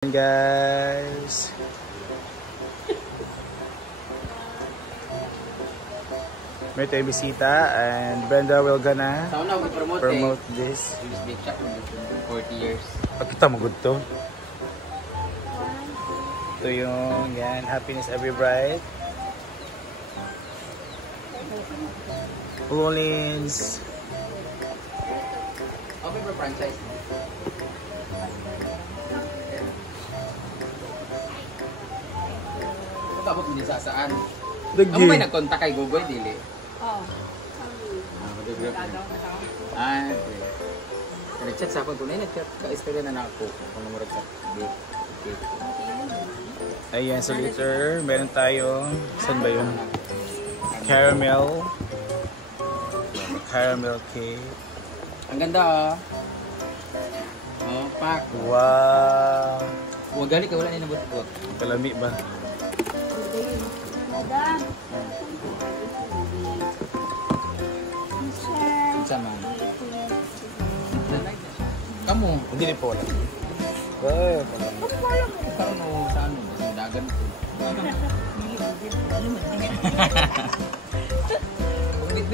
Guys, may tayo bisita and Brenda will gonna promote this. 40 years. Kita mo good to. Ito yung yan, happiness every bright. Rollins. Okay for franchise. Kabot mo din sa saan? Ako may nagkontak kay Google, dili? Oo. Okay. Nag-chat sa ako, tunay nag-chat ka-istorya na ako. Kung naman nag-chat. Ayan, so later, meron tayong, saan ba yun? Caramel cake. Ang ganda oh, pak. Wow. Huwag gali ka, wala na nabot-bot. Kalami ba? Madam. Sama. Kamu? Hindi rin po wala. Wow. Parang mo sa ano, dagan ko.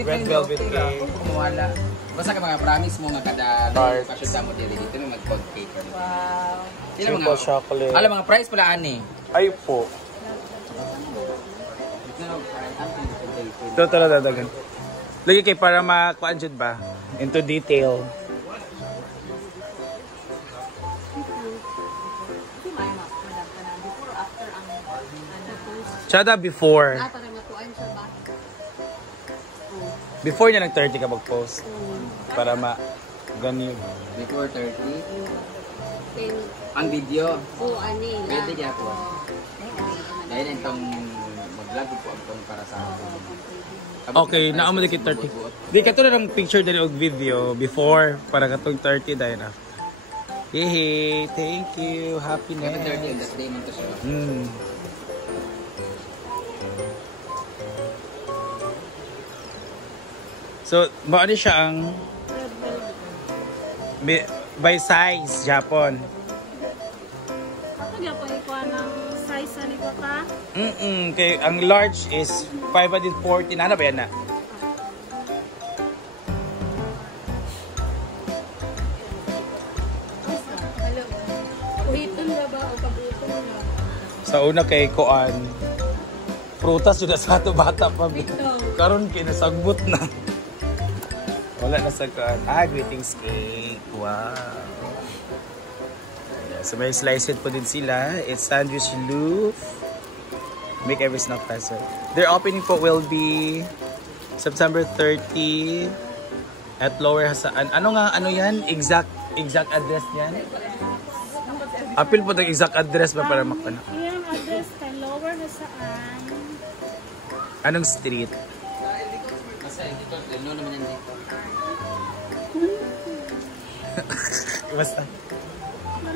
Red velvet cake. Kumuhala. Basta ka mga promise mo nga kada pasyon mo dito dito na mag-cod cake. Wow. Simple chocolate. Alam mga price pala ani. Ay po. Ito talaga dadagan. Lagi kay para makuan jud ba? Into detail. Chada before. Before niya nag-30 ka mag-post. Para ganyo. Before 30. Ang video. Oo, ani. Pwede niya po. Dahil itong mag-vlog po ang para sa okay, naamo dikit 30. Di ka to na ng picture dali og video before para katong 30 dahil na. Hey, thank you. Happiness. 30 that day man to siya. So, maano siya ang by size Japan. Ako niya po ikuha ng size na ni Papa. Kay ang large is 540. Ano ba yan na? Uhiton na ba o kabuton na? Sa una kay Koan, prutas sudah sa ato bata pa. Karon kinasagbot na. Wala na sa Koan. Greetings cake. Wow. So may slice it po din sila. It's sandwich loaf. Make every snack faster. Their opening po will be September 30 at Lower Hasaan. Ano yan? Exact address niyan? Apil po ng exact address ba para makana? Yung address kay Lower Hasaan. Anong street? Basta dito, no naman yan dito.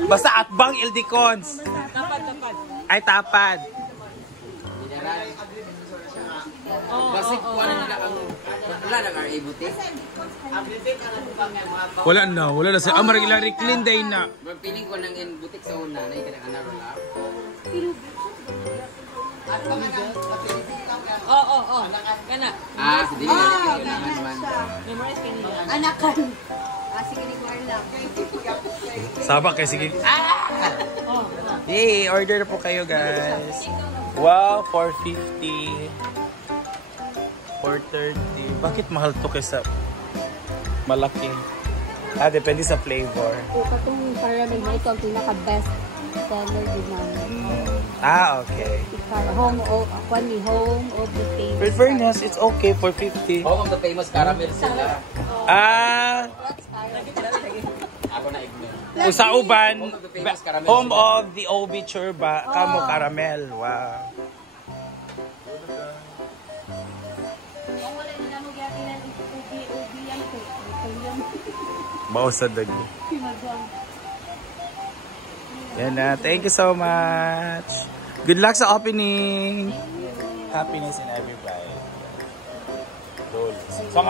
Basta Atbang Ildicons. Tapad. Ay, Tapad. Basta wala nila ang wala na RA butik. Wala na sa Amar Hilary Clean Day na. Piling ko nang in butik sa una na ikanang anaro na. Oo. Kana. Sige naman. Memorize kanila. Anakan. Sige ni lang. Sabak kay sige. Hey, order na po kayo guys. Wow, 450. 430. Bakit mahal to kaysa malaki? Depende sa flavor. Katong caramel na ito ang pinaka-best seller din namin. Okay. Home of the famous. With fairness, it's okay for 50. Home of the famous caramel sila. Ako na ignore. Sa uban, Home of the famous caramel. home of the OB Churba, Kamo Caramel. Wow. Bausad lagi. Yan na. Thank you so much. Good luck sa opening. Happiness in every bite. Lolins. So,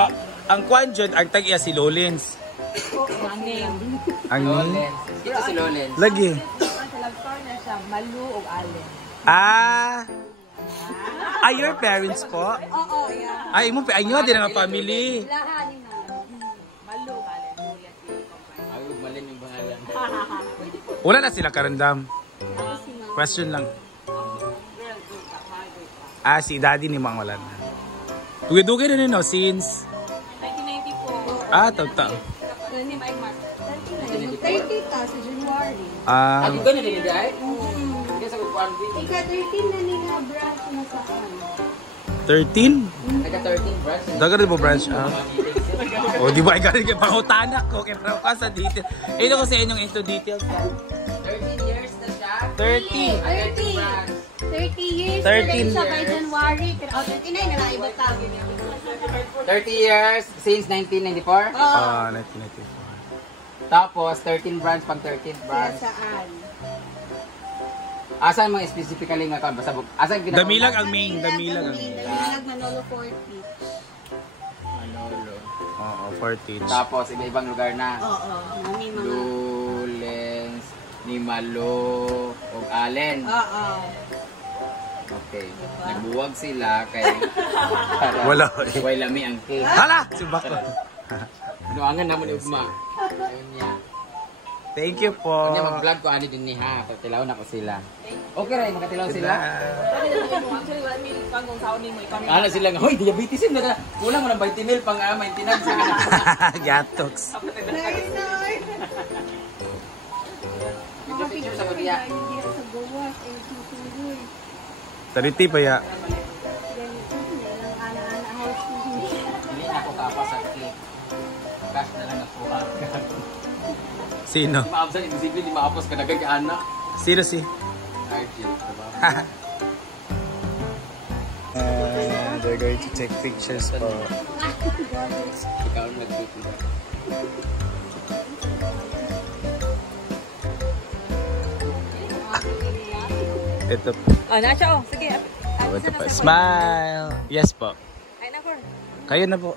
ang kwan dyan, ang tag-iya si Lolins. Angin. Ang Lolens. Ito si Lolens. lagi. na siya, Malu o Allen. Ah! Ay, your parents po? Oo, yeah. Ay, mo ay nyo din ang family. Lahanin na. Malo, Allen. Ay, malin yung pangalan. Wala na sila karandam. Question lang. Ah, si daddy ni Mang wala na. Dugi-dugi na no, since... 1994. Ah, tao-tao. Ni Mike Mark. 30 ta sa January. Ah, Ay, ganyan din niya ay? Hindi sa kukuan din. Ika 13 na nila branch na sa kan. 13? Nagka 13 branch. Daga rin mo branch, ah. O, di ba? Ikaw rin kayo pangutanak ko. Kaya parang ka sa detail. Eh, ito ko sa inyong into details. 13 years na siya. 30. 30 years 13 na rin siya by years. January. Pero 39 na lang iba ka. 30 years since 1994. Ah, 1994. Tapos 13 branch pang 13th branch. Saan? Asan mga specifically nga kan basta asan Damilag ang main. Damilag ang main. Damilag Manolo Fort Beach. Manolo. Oo, 40. Tapos iba-ibang lugar na. Oo. Nami mga... Lulens, Nimalo, ug Allen. Oo. Okay. Nagbuwag sila kay para Wala. way lami ang cake. Hala! Si Bako. Nuangan naman ni Ugma. Ayun niya. Thank you po. Kanya mag-vlog ko ani din ni ha. Tilaw na ko sila. Okay ra makatilaw sila. Actually, wala may pangong tao ni mo. Ano sila nga, hoy, diabetes yun na. Kulang mo ng 20 mil pang maintenance. Gatox. Video picture sa kuliya. Sa gawas. Ay, susunod. Tariti pa ya. Ana-ana house na Hindi na ako kapas sa cake. Cash na lang ako. Sino? Di maabsan, imposible, di maapos ka nagag anak. Sino si? RJ, diba? They're going to take pictures po. Ikaw ang nag-video. Ito po. Oh, nasya oh. Sige. Ito po. Smile! Yes po. Ay na for. Kayo na po.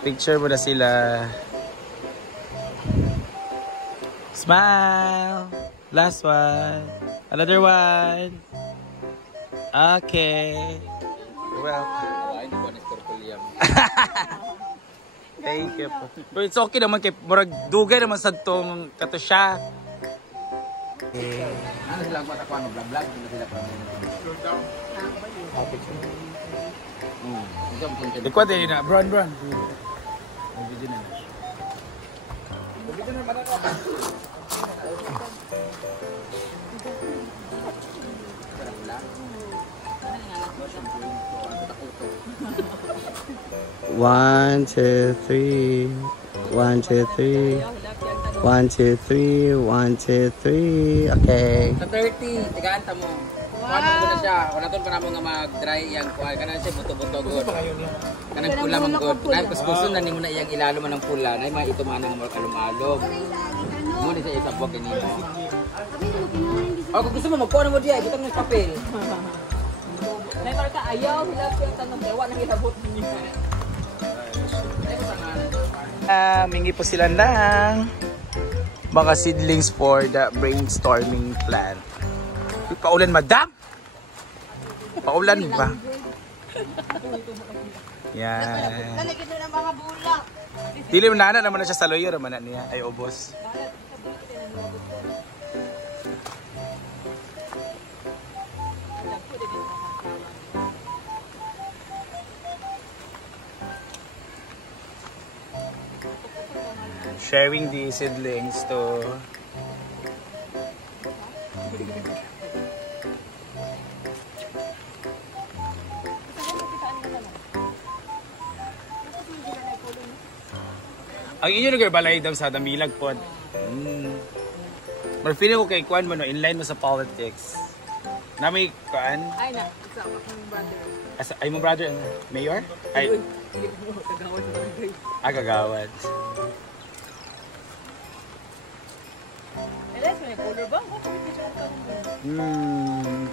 Picture mo na sila. Smile! Last one. Another one. Okay. You're welcome. Ay, di ba ni Scorpilium? Thank you po. But it's okay naman kay murag dugay naman sa tong kato siya. Ano sila magpatakuan ng vlog-vlog? Ano sila pa? Ikaw din na, Bron. Video na. One, two, three. 1, 2, 3. 1, 2, 3. 1, 2, 3. Okay. Sa 30, tigaan mo. Kuha mo na siya. Wala doon pa naman nga mag-dry yang kuha. Kanan siya buto-buto good. Kanang pula man good. Nay kuskuso na nimo na iyang ilalo man ng pula. Nay mga ito man ang mga kalum-alom. Mo ni sa isa po kanino. Oh, kung gusto mo magkuha mo diya, butang ng papel. Nay marka ayaw hilap yung tanong dewa nang ihabot niyo. Mingi po sila ng mga seedlings for the brainstorming plant. Paulan, madam! Paulan ba? Yan. Talagyan na ng mga bulak. Dili mo na naman na siya sa lawyer naman na niya. Ay, ubos. Sharing the seedlings to ang inyo lugar balay daw sa Damilag po. Pero feeling ko kay Kwan mo no, inline mo sa politics. Na may Kwan? Ay na, isa akong brother. Ay mo brother, mayor? Ay, Kagawad sa barangay. kagawad. Eles may color ba?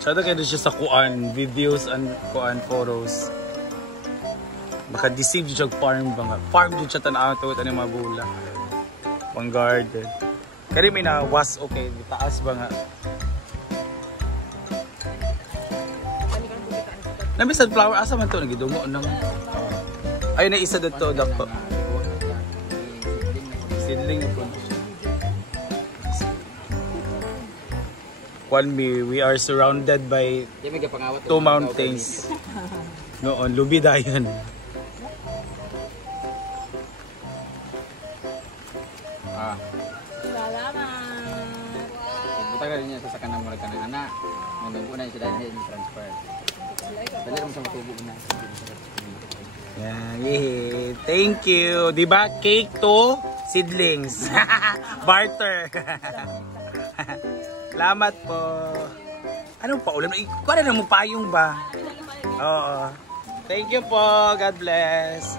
Sada kayo siya sa Kuan, videos and Kuan photos. Baka deceive siya farm ba nga. Farm din siya tanaw to, ano mga bula. Pang garden. Kaya may na was okay. Taas ba nga? Nami sunflower. Asa man to? Nagidungo ng... Ayun na isa dito. Dako. Seedling po. We are surrounded by two mountains. Noon, Lubidayan. Salamat. Buta ka rin niya sa kanang murag ka ng anak. Nandun na yung sila yung transfer. Dali rin sa matubo na. Yeah, yay. Thank you. Diba? Cake to seedlings. Barter. Salamat po. Anong paulam? Kuha na mo payong ba? Oo. Thank you po. God bless.